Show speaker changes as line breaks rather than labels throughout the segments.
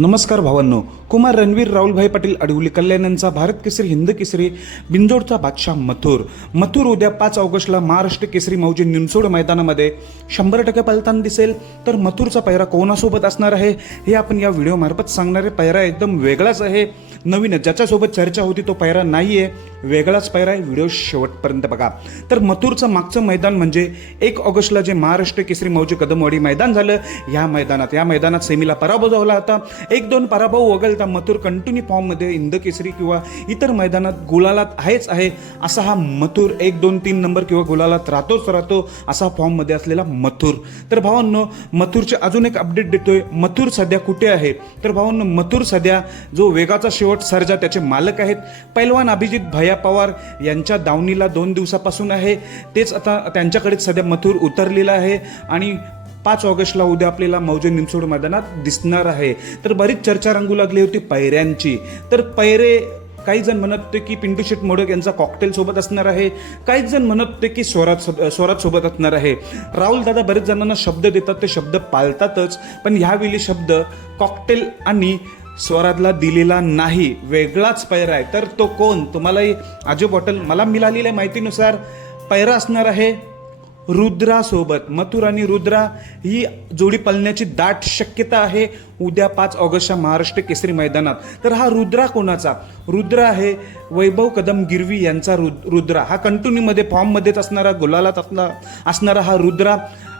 नमस्कार भावांनो. कुमार रणवीर राहुलभाई पाटील अडवली कल्याण यांचा भारत केसरी हिंद केसरी बिंजोडचा बादशाह मथुर. मथुर उद्या पाच ऑगस्टला महाराष्ट्र केसरी मौजे निमसोड मैदानामध्ये. शंभर टक्के पलताना दिसेल तर मथुरचा पैरा कोणासोबत असणार आहे? हे आपण या व्हिडिओमार्फत सांगणारे पायरा पैरा एकदम वेगळाच आहे. नवीन ज्याच्यासोबत चर्चा होती तो पैरा नाही आहे वेगळाच पैरा आहे व्हिडिओ शेवटपर्यंत बघा. तर मथुरचं मागचं मैदान म्हणजे एक ऑगस्टला जे महाराष्ट्र केसरी मौजे कदमवाडी मैदान झालं या मैदानात या मैदानात सेमीला पराभव झाला होता. एक दोन पराभव वगळता मथुर कंटिन्यू फॉर्ममध्ये इंदकेसरी किंवा इतर मैदानात गुलालात आहेच आहे. असा हा मथुर एक दोन तीन नंबर किंवा गुलालात राहतोच राहतो असा फॉर्ममध्ये असलेला मथुर. तर भावांनो मथुरचे अजून एक अपडेट देतोय. मथुर सध्या कुठे आहे? तर भावांनो मथुर सध्या जो वेगाचा शेवट सर्जा त्याचे मालक आहेत. पैलवान अभिजित भैया पवार यांच्या दावणीला दोन दिवसापासून आहे. तेच आता त्यांच्याकडेच सध्या मथुर उतरलेला आहे. आणि पाच ऑगस्टला उद्या आपल्याला मौजे निमसोड मैदानात दिसणार आहे. तर बरीच चर्चा रंगू लागली होती पैऱ्यांची. तर पैरे काही जण म्हणत होते की पिंटू शेट मोडक यांचा कॉकटेल सोबत असणार आहे. काही जण म्हणत होते की स्वरात स्वरात सोबत असणार आहे. राहुल दादा बरेच जणांना शब्द देतात ते शब्द पाळतातच. पण ह्यावेळी शब्द कॉकटेल आणि स्वराजला दिलेला नाही. वेगळाच पैरा आहे. तर तो कोण? तुम्हालाही आजो बॉटल मला मिळालेल्या माहितीनुसार पैरा असणार आहे. रुद्रासोबत. मथुर आणि रुद्रा ही जोडी पलण्याची दाट शक्यता आहे उद्या पाच ऑगस्टच्या महाराष्ट्र केसरी मैदानात. तर हा रुद्रा कोणाचा? रुद्र आहे वैभव कदम गिरवी यांचा रुद रुद्रा. हा कंटिन्यूमध्ये फॉर्ममध्येच असणारा गुलालात असला असणारा हा रुद्रा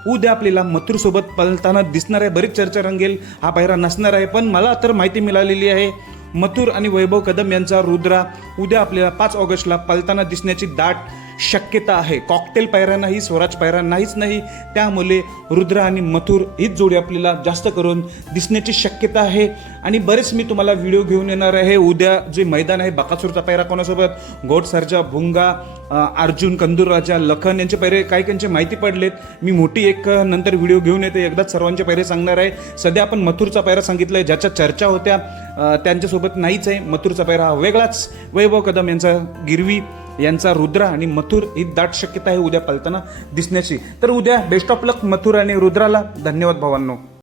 उद्या आपल्याला मथुरसोबत पलताना दिसणार आहे. बरीच चर्चा रंगेल. हा पायरा नसणार आहे पण मला तर माहिती मिळालेली आहे. मथुर आणि वैभव कदम यांचा रुद्रा उद्या आपल्याला पाच ऑगस्टला पलताना दिसण्याची दाट शक्यता आहे. कॉकटेल पायऱ्यांनाही स्वराज पायरा नाहीच नाही. त्यामुळे रुद्र आणि मथुर हीच जोडी आपल्याला जास्त करून दिसण्याची शक्यता आहे. आणि बरेच मी तुम्हाला व्हिडिओ घेऊन येणार आहे. उद्या जे मैदान आहे बकासूरचा पायरा कोणासोबत? घोटसरजा भुंगा अर्जुन कंदूर राजा लखन यांचे पैरे काही काहींचे माहिती पडलेत. मी मोठी एक नंतर व्हिडिओ घेऊन येते. एकदाच सर्वांचे पैरे सांगणार आहे. सध्या आपण मथुरचा पायरा सांगितला आहे ज्याच्या चर्चा होत्या त्यांच्यासोबत नाहीच आहे. मथुरचा पैरा हा वेगळाच. वैभव कदम यांचा गिरवी. यांचा रुद्रा आणि मथुर ही दाट शक्यता आहे उद्या पलताना दिसण्याची. तर उद्या बेस्ट ऑफ लक मथुर आणि रुद्राला. धन्यवाद भावांनो.